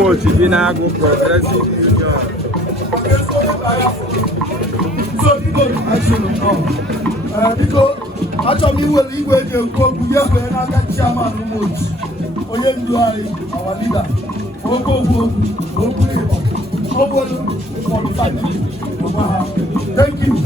Umuochibinagu Progressive Union. Because actually, we will go to the chairman our leader. Thank you.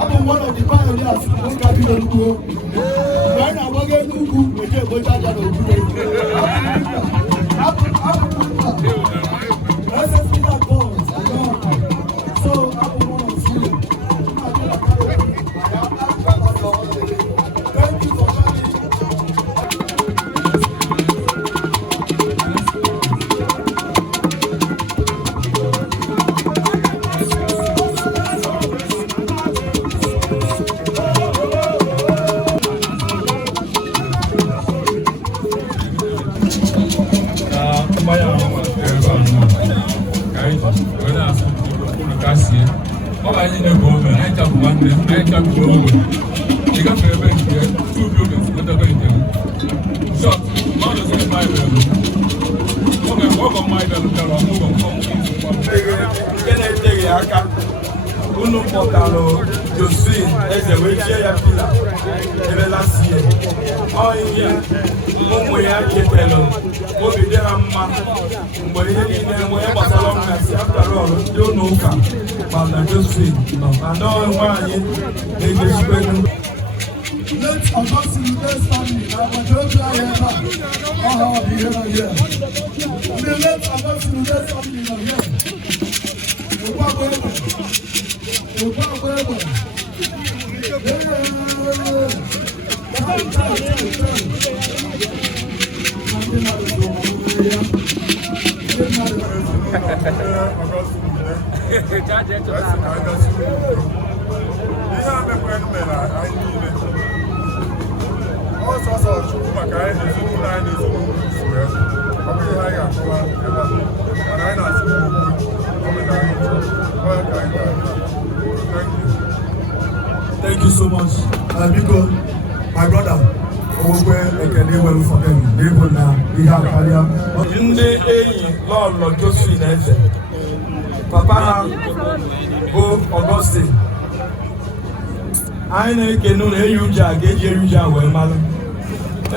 I'm one of the pioneers who got to Enugu. When I was in Enugu, we did go to Enugu. Let's just see that ball. So I'm one of you. Thank you for coming. Lolo Josephine Eze we share ya pila ebe last year. Oh yeah, ụmụ ya ketelo obi dị ha mma mgbe ihe niile enwe gbasara mmesi after all ndị ụlọ ụka mana Josephine nọ ana nwaanyị na-ejesikwe Let's advance in the family. I'm a joke. I am here. Let's advance in the family. Thank you so much, Biko, my brother. Ndị enyi Lolo Josephine Eze, papa ha bụ Augustine. Anyị na-ekene ụlọ eyi uche a ga-eji eri uche a wee malụ.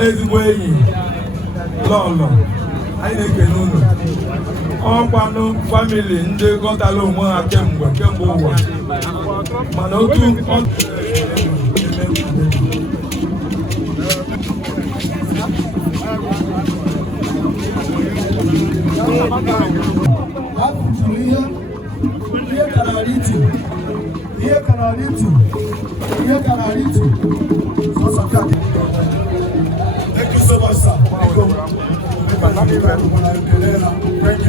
Ezigbo enyi Lolo, anyị na-ekene ụlọ. Ọkwanụ famili ndị gọtara onwe ha kemgbe ụwa. Mana otu Thank you so much, sir. Thank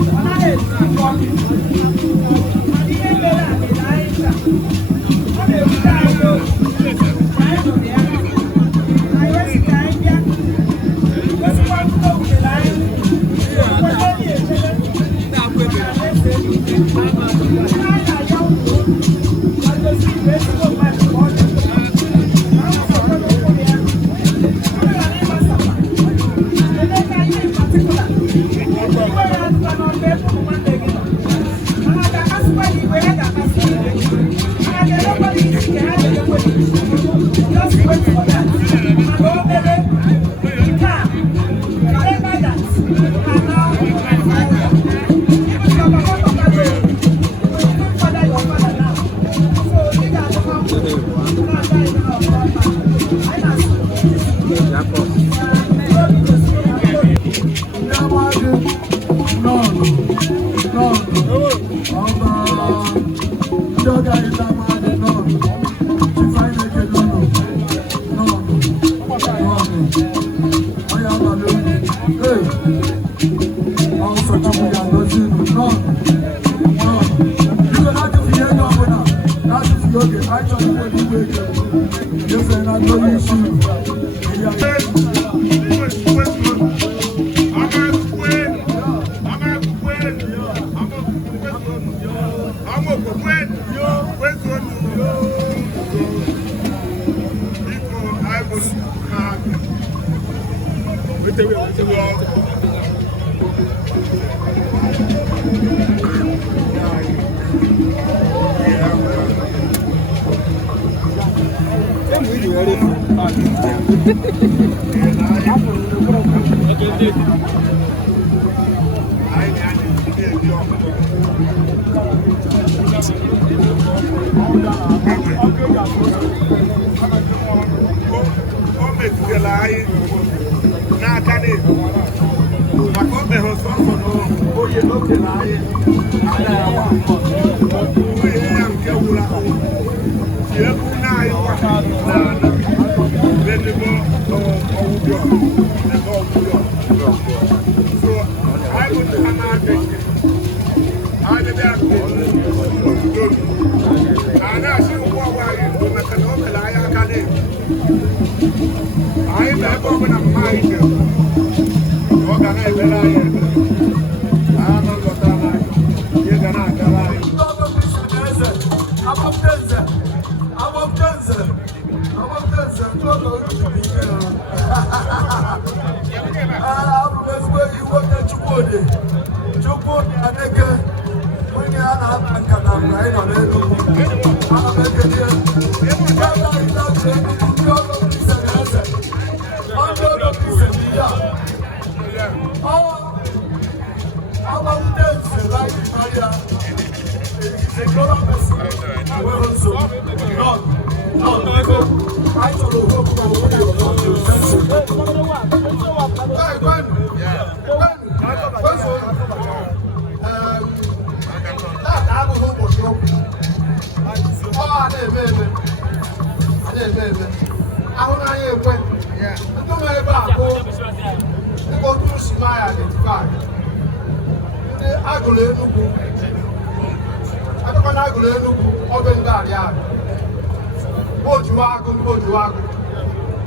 you.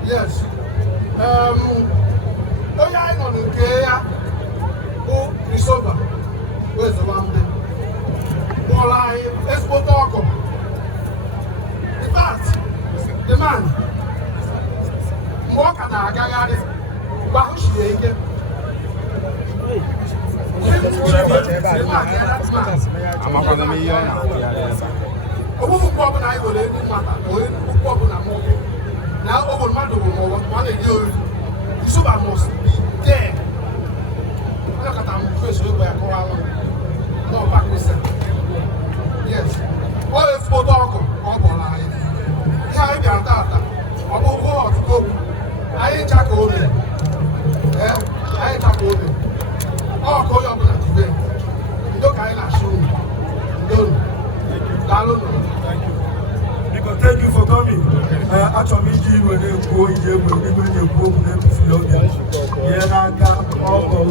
Yes. I know the Gaya who is over. Where's the one thing? Well, let's go talk. In fact, the man, more can I get it? Bahushi again. I'm not going to be young. Who will I go to matter? Now, over Mando, one of you, so I must be there. Look at them first look back around. No, back with them. Yes. All is for dog or line. Yeah, I got that. I will go out to go. I ain't Jack Old. Yeah, I ain't Jack Old. Oh, call your brother today. Look, I ain't sure. Don't. Thank you. Thank you for coming. Actually, when they go in here, when they go in there, yeah, I got all the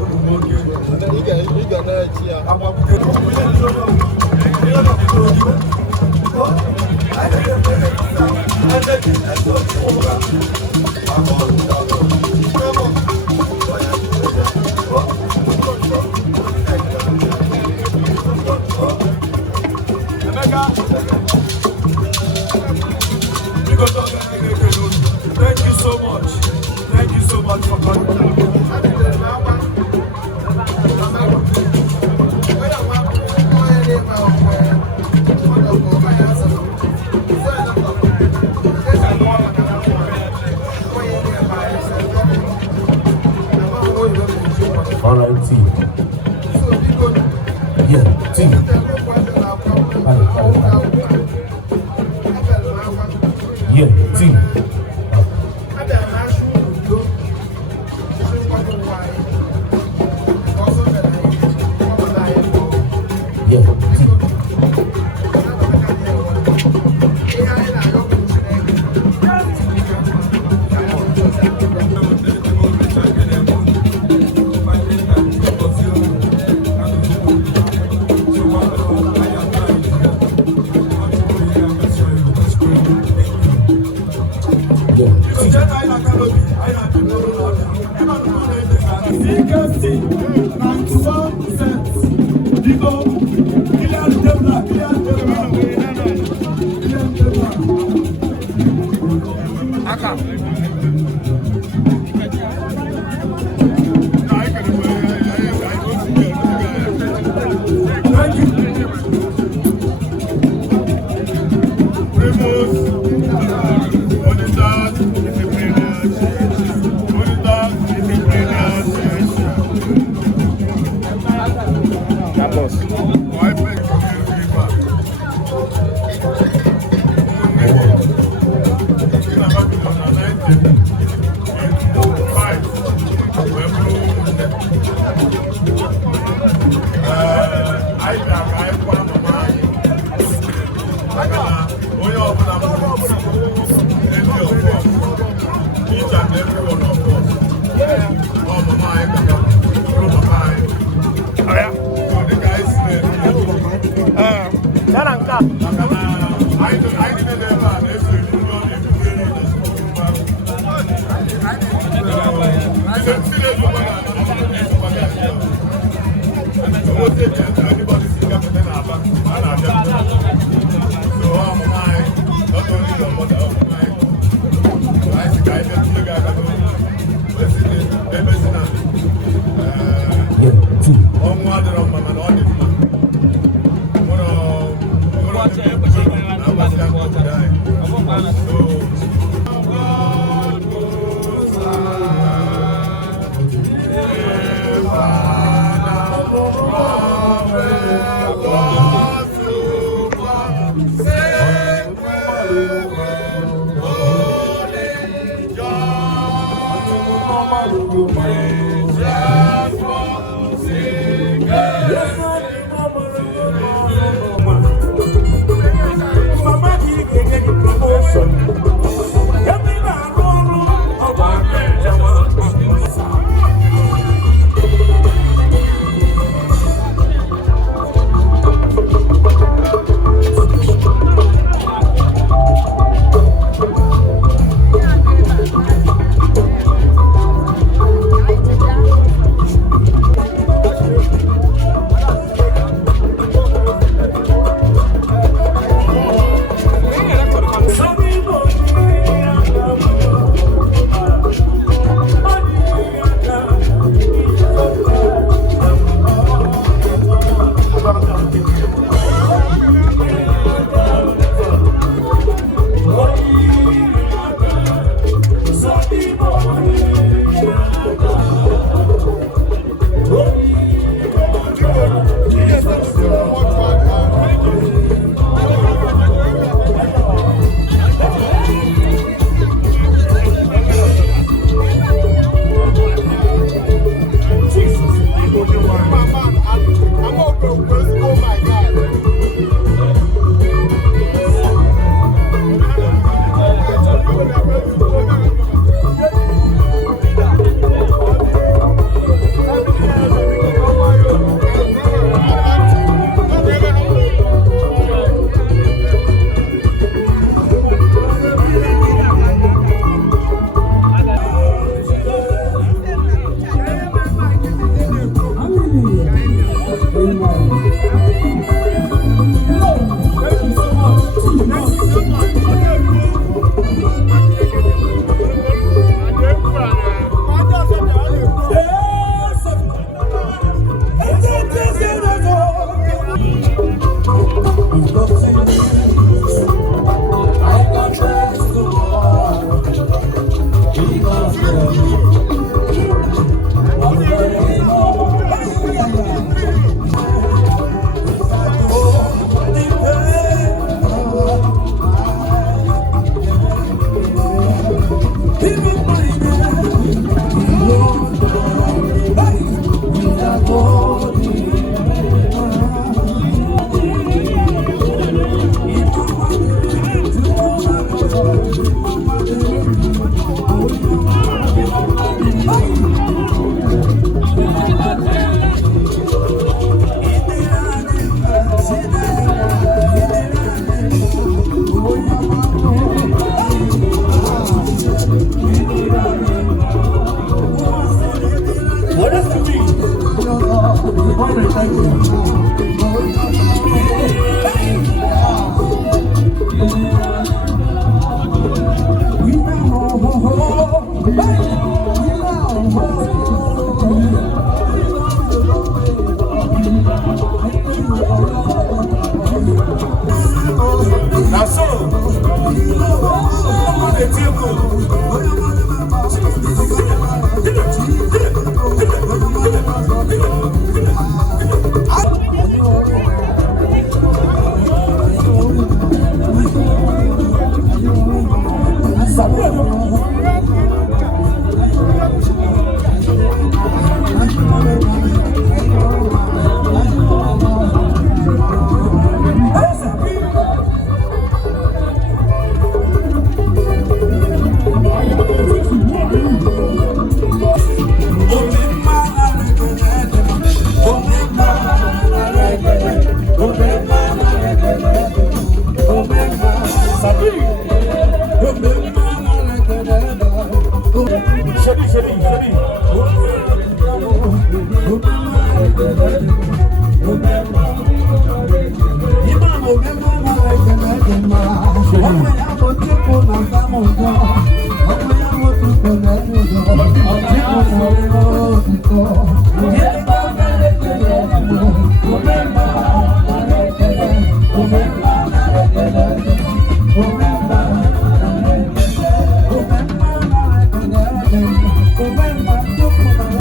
Thank you.